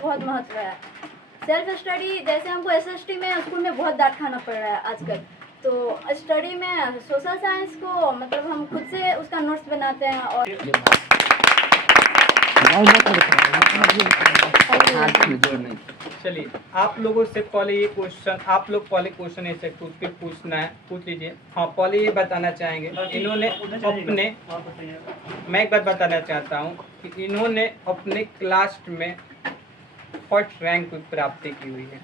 बहुत महत्व है। सेल्फ स्टडी जैसे हमको एसएसटी में स्कूल में बहुत डांट खाना पड़ रहा है आजकल, तो स्टडी में सोशल साइंस को मतलब हम खुद से उसका नोट्स बनाते हैं। और चलिए, आप लोगों से पहले ये क्वेश्चन, आप लोग पहले क्वेश्चन ऐसे पूछना है, पूछ लीजिए। हाँ, पहले ये बताना चाहेंगे, इन्होंने अपने, मैं एक बात बताना चाहता हूँ कि इन्होंने अपने क्लास में फर्स्ट रैंक की प्राप्ति की हुई है।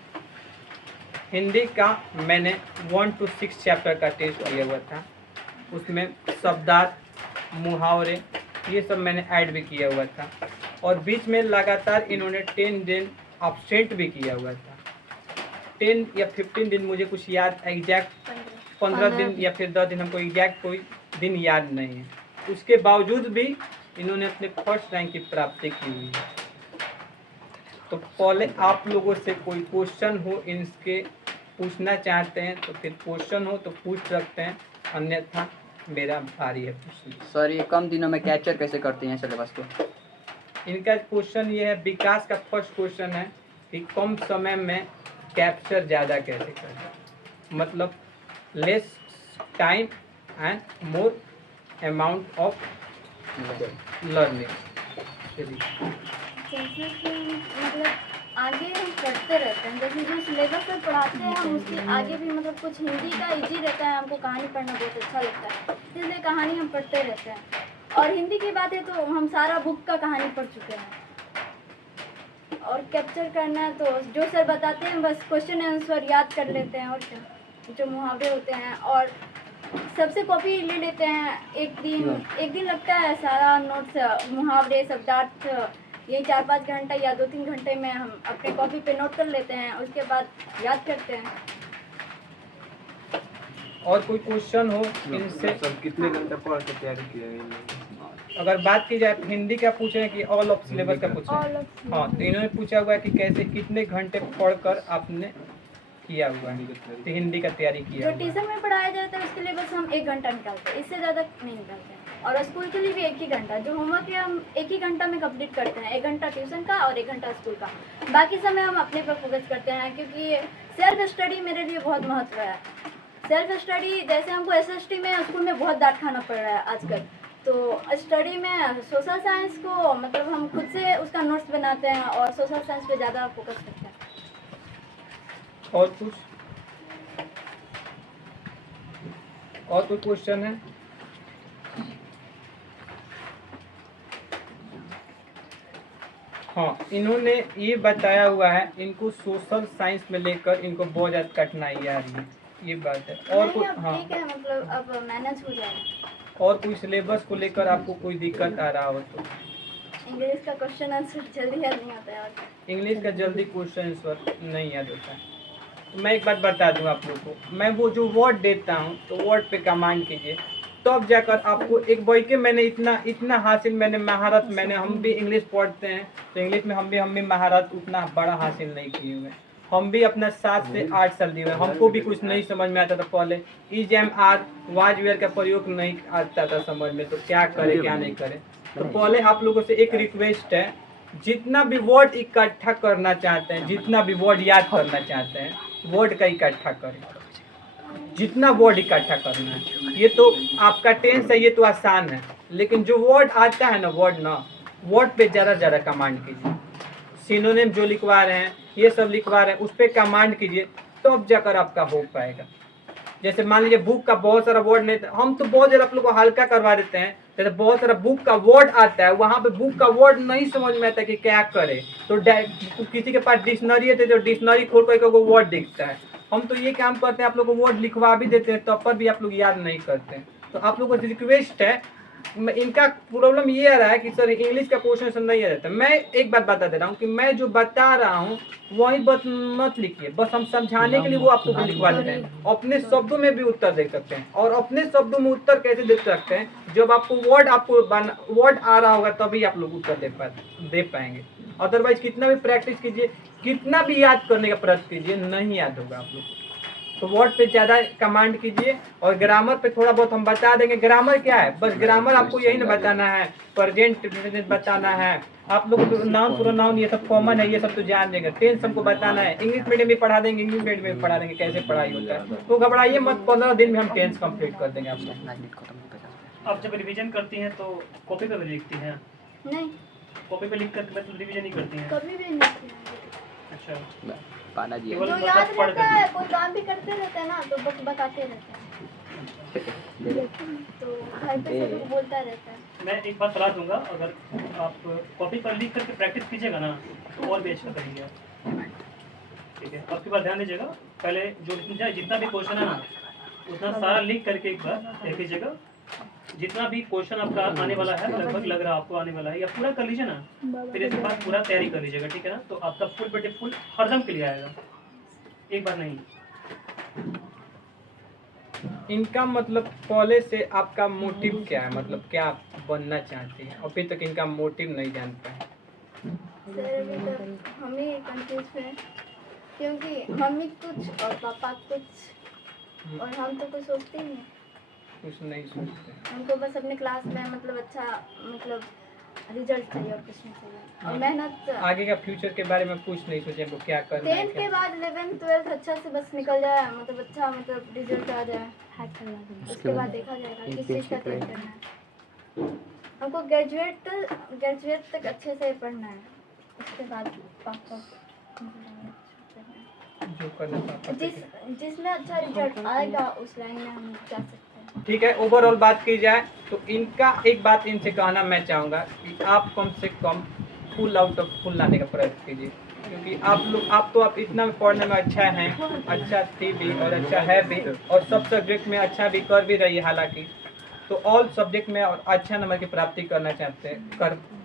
हिंदी का मैंने 1 to 6 चैप्टर का टेस्ट किया हुआ था, उसमें शब्दार्थ, मुहावरे, ये सब मैंने ऐड भी किया हुआ था। और बीच में लगातार इन्होंने 10 दिन एब्सेंट भी किया हुआ था। 10 या 15 दिन, मुझे कुछ याद एग्जैक्ट 15 दिन या फिर 10 दिन, हमको एग्जैक्ट कोई दिन याद नहीं है। उसके बावजूद भी इन्होंने अपने फर्स्ट रैंक की प्राप्ति की हुई है। तो पहले आप लोगों से कोई क्वेश्चन हो इनके पूछना चाहते हैं तो फिर क्वेश्चन हो तो पूछ सकते हैं, अन्यथा मेरा भारी है पूछना। सर, ये कम दिनों में कैप्चर कैसे करते हैं सिलेबस को? इनका क्वेश्चन ये है, विकास का फर्स्ट क्वेश्चन है कि कम समय में कैप्चर ज़्यादा कैसे करें, मतलब less time and more amount of learning. जैसे कि मतलब आगे हम पढ़ते रहते हैं, जैसे जो सिलेबस में पढ़ाते हैं हम उसके आगे भी मतलब कुछ हिंदी का इजी रहता है, हमको कहानी पढ़ना बहुत अच्छा लगता है, इसलिए कहानी हम पढ़ते रहते हैं। और हिंदी की बात है तो हम सारा बुक का कहानी पढ़ चुके हैं। और कैप्चर करना है तो जो सर बताते हैं बस क्वेश्चन आंसर याद कर लेते हैं, और क्या जो मुहावरे होते हैं, और सबसे कॉपी ले लेते हैं। एक दिन लगता है सारा नोट्स, मुहावरे, शब्दार्थ, यही 4-5 घंटा या 2-3 घंटे में हम अपने कॉपी पे नोट कर लेते हैं, उसके बाद याद करते हैं। और कोई क्वेश्चन हो इनसे? सब कितने घंटे पढ़ के तैयारी किया है? अगर बात की जाए हिंदी का पूछ रहे हैं कि ऑल ऑफ सिलेबस का पूछ रहे हैं? हाँ, तो इन्होंने पूछा हुआ है कि कैसे कितने घंटे पढ़कर आपने किया हुआ है, तो हिंदी का तैयारी किया जो ट्यूशन में पढ़ाया जाता है उसके लिए बस हम 1 घंटा निकालते हैं, इससे ज़्यादा नहीं निकालते हैं। और स्कूल के लिए भी 1 ही घंटा, जो होमवर्क है हम 1 ही घंटा में कंप्लीट करते हैं। 1 घंटा ट्यूशन का और 1 घंटा स्कूल का, बाकी समय हम अपने पर फोकस करते हैं, क्योंकि सेल्फ स्टडी मेरे लिए बहुत महत्व है। सेल्फ स्टडी जैसे हमको एसएसटी में स्कूल में बहुत डांट खाना पड़ रहा है आजकल, तो स्टडी में सोशल साइंस को मतलब हम खुद से उसका नोट्स बनाते हैं और सोशल साइंस पे ज़्यादा फोकस करते हैं। और कुछ? और कोई क्वेश्चन है? हाँ, इन्होंने ये बताया हुआ है इनको सोशल साइंस में लेकर इनको बहुत ज़्यादा कठिनाई आ रही है, ये बात है। और कोई? हाँ, ठीक है, मतलब अब मैनेज हो जाएगा। और कोई सिलेबस को लेकर आपको कोई दिक्कत आ रहा हो तो? इंग्लिश का क्वेश्चन आंसर जल्दी याद नहीं होता है। और इंग्लिश का जल्दी क्वेश्चन आंसर नहीं याद होता है। तो मैं एक बात बता दूं आप लोग को, मैं वो जो वर्ड देता हूँ तो वर्ड पे कमांड कीजिए, तब जाकर आपको एक बॉय के मैंने इतना हासिल, मैंने महारत, मैंने हम भी इंग्लिश पढ़ते हैं तो इंग्लिश में हम भी महारत उतना बड़ा हासिल नहीं किए हुए। हम भी अपना 7 से 8 साल दिए हुए, हमको भी कुछ नहीं समझ में आता था पहले। Is am are was were का प्रयोग नहीं आता था समझ में, तो क्या करे क्या नहीं करे। तो पहले आप लोगों से एक रिक्वेस्ट है, जितना भी वर्ड इकट्ठा करना चाहते हैं, जितना भी वर्ड याद करना चाहते हैं, वर्ड का इकट्ठा करें, जितना वर्ड इकट्ठा करना है। ये तो आपका टेंस है, ये तो आसान है, लेकिन जो वर्ड आता है ना, वर्ड पे ज़्यादा कमांड कीजिए। सिनोनिम जो लिखवा रहे हैं, ये सब लिखवा रहे हैं, उस पर कमांड कीजिए, तब जाकर आपका हो पाएगा। जैसे मान लीजिए बुक का बहुत सारा वर्ड नहीं, हम तो बहुत ज़्यादा आप लोग को हल्का करवा देते हैं, जैसे बहुत सारा बुक का वर्ड आता है, वहाँ पे बुक का वर्ड नहीं समझ में आता कि क्या करे, तो किसी के पास डिक्शनरी है तो डिक्शनरी खोल कर वो वर्ड दिखता है। हम तो ये काम करते हैं, आप लोग को वर्ड लिखवा भी देते हैं, तब पर भी आप लोग याद नहीं करते हैं। तो आप लोगों को रिक्वेस्ट है, इनका प्रॉब्लम ये आ रहा है कि सर इंग्लिश का क्वेश्चन नहीं आ रहता। मैं एक बात बता दे रहा हूँ कि मैं जो बता रहा हूँ वही बात मत लिखिए, बस हम समझाने के लिए वो आपको लिखवा देते हैं। अपने शब्दों में भी उत्तर दे सकते हैं, और अपने शब्दों में उत्तर कैसे दे सकते हैं, जब आपको वर्ड आ रहा होगा तभी आप लोग उत्तर दे पाएंगे। अदरवाइज कितना भी प्रैक्टिस कीजिए, कितना भी याद करने का प्रयास कीजिए, नहीं याद होगा आप लोग। तो वर्ड पे ज़्यादा कमांड कीजिए, और ग्रामर पे थोड़ा बहुत हम बता देंगे। ग्रामर क्या है, बस ग्रामर आपको यही ना बताना है, प्रेजेंट बताना है, आप लोग को नाउन प्रोनाउन ये सब कॉमन है, ये सब तो जान देंगे। टेंस हमको बताना है, इंग्लिश मीडियम में पढ़ा देंगे, इंग्लिश मीडियम में पढ़ा देंगे कैसे पढ़ाई होता है। तो घबराइए मत, 15 दिन में हम टेंस कंप्लीट कर देंगे आपको। आप जब रिवीजन करती हैं तो कॉपी पे भी लिखती हैं? नहीं, कॉपी पे लिख कर मतलब रिवीजन नहीं करती हैं? कभी भी नहीं किया। अच्छा, पाला जी केवल जो मतलब याद पढ़ रहता कर है, कोई काम भी करते रहते हैं ना तो बस बताते रहते हैं, तो घर पे सब लोग बोलता रहता है। मैं एक बात सलाह दूंगा, अगर आप कॉपी पर लिख करके प्रैक्टिस कीजिएगा ना तो और भी अच्छा करेंगे आप। ठीक है, आपके बात ध्यान दीजिएगा, पहले जो जितना भी क्वेश्चन है ना उतना सारा लिख करके एक बार देख लीजिएगा। जितना भी क्वेश्चन आपका आने वाला है, लगभग लग रहा है आपको आने वाला है, या पूरा कर लीजिए ना, फिर इसके बाद पूरा तैयारी कर लीजिएगा। ठीक है ना, तो आपका फुल बटे फुल हरदम क्लियर आएगा, एक बार नहीं। इनका मतलब कॉलेज से आपका मोटिव क्या है, मतलब क्या आप बनना चाहते हैं? अभी तक इनका मोटिव नहीं जान पाए। सर अभी तक हम ही कंफ्यूज हैं, क्योंकि मम्मी कुछ और पापा कुछ, और हम तो कुछ सोचते ही नहीं। कुछ नहीं सोचते। हमको बस अपने क्लास में मतलब अच्छा मतलब रिजल्ट चाहिए और कुछ नहीं चाहिए, और मेहनत। आगे का फ्यूचर के बारे में कुछ नहीं सोचे हमको क्या करना है 10th के क्या? बाद 11th 12th अच्छा से बस निकल जाए, मतलब अच्छा मतलब रिजल्ट आ जाए, उसके बाद देखा जाएगा किस चीज़ का तैयारी करना है। हमको ग्रेजुएट तक अच्छे से पढ़ना है, उसके बाद पापा जो करना पापा के जिसमें अच्छा रिजल्ट आएगा उस लाइन में हम जा सकते हैं। ठीक है। ओवरऑल बात की जाए तो इनका एक बात इनसे कहना मैं चाहूँगा कि आप कम से कम फुल आउट ऑफ फुल लाने का प्रयास कीजिए, क्योंकि आप इतना पढ़ने में अच्छा हैं, अच्छा थी भी और अच्छा है भी, और सब सब्जेक्ट में अच्छा भी कर भी रही है हालांकि। तो ऑल सब्जेक्ट में और अच्छा नंबर की प्राप्ति करना चाहते हैं,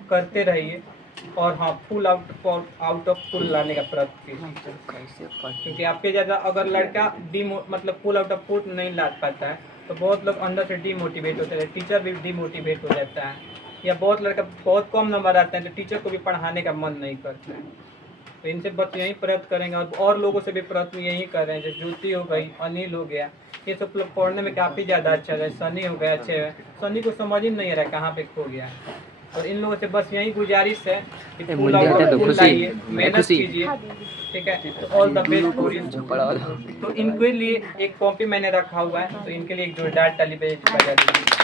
करते रहिए, और हाँ फुल आउट ऑफ फुल लाने का प्रयास कीजिए, क्योंकि आपके ज़्यादा अगर लड़का मतलब फुल आउट ऑफ फुल नहीं ला पाता है तो बहुत लोग अंदर से डीमोटिवेट होते हैं, टीचर भी डीमोटिवेट हो जाता है, या बहुत लड़का बहुत कम नंबर आते हैं तो टीचर को भी पढ़ाने का मन नहीं करता है। तो इनसे बस यही प्रयत्न करेंगे, और लोगों से भी प्रयत्न यही कर रहे हैं, जैसे ज्योति हो गई, अनिल हो गया, ये सब लोग पढ़ने में काफ़ी ज़्यादा अच्छा है। सनी हो गया अच्छे है, सनी को समझ ही नहीं आ रहा है कहाँ पे खो गया है। और इन लोगों से बस यही गुजारिश है कि फुल आउट ऑफ फुल लाइए, मेहनत कीजिए। ठीक है, तो ऑल द बेस्ट। तो इनके लिए एक कॉपी मैंने रखा हुआ है, तो इनके लिए एक जोरदार ताली बजा दीजिए।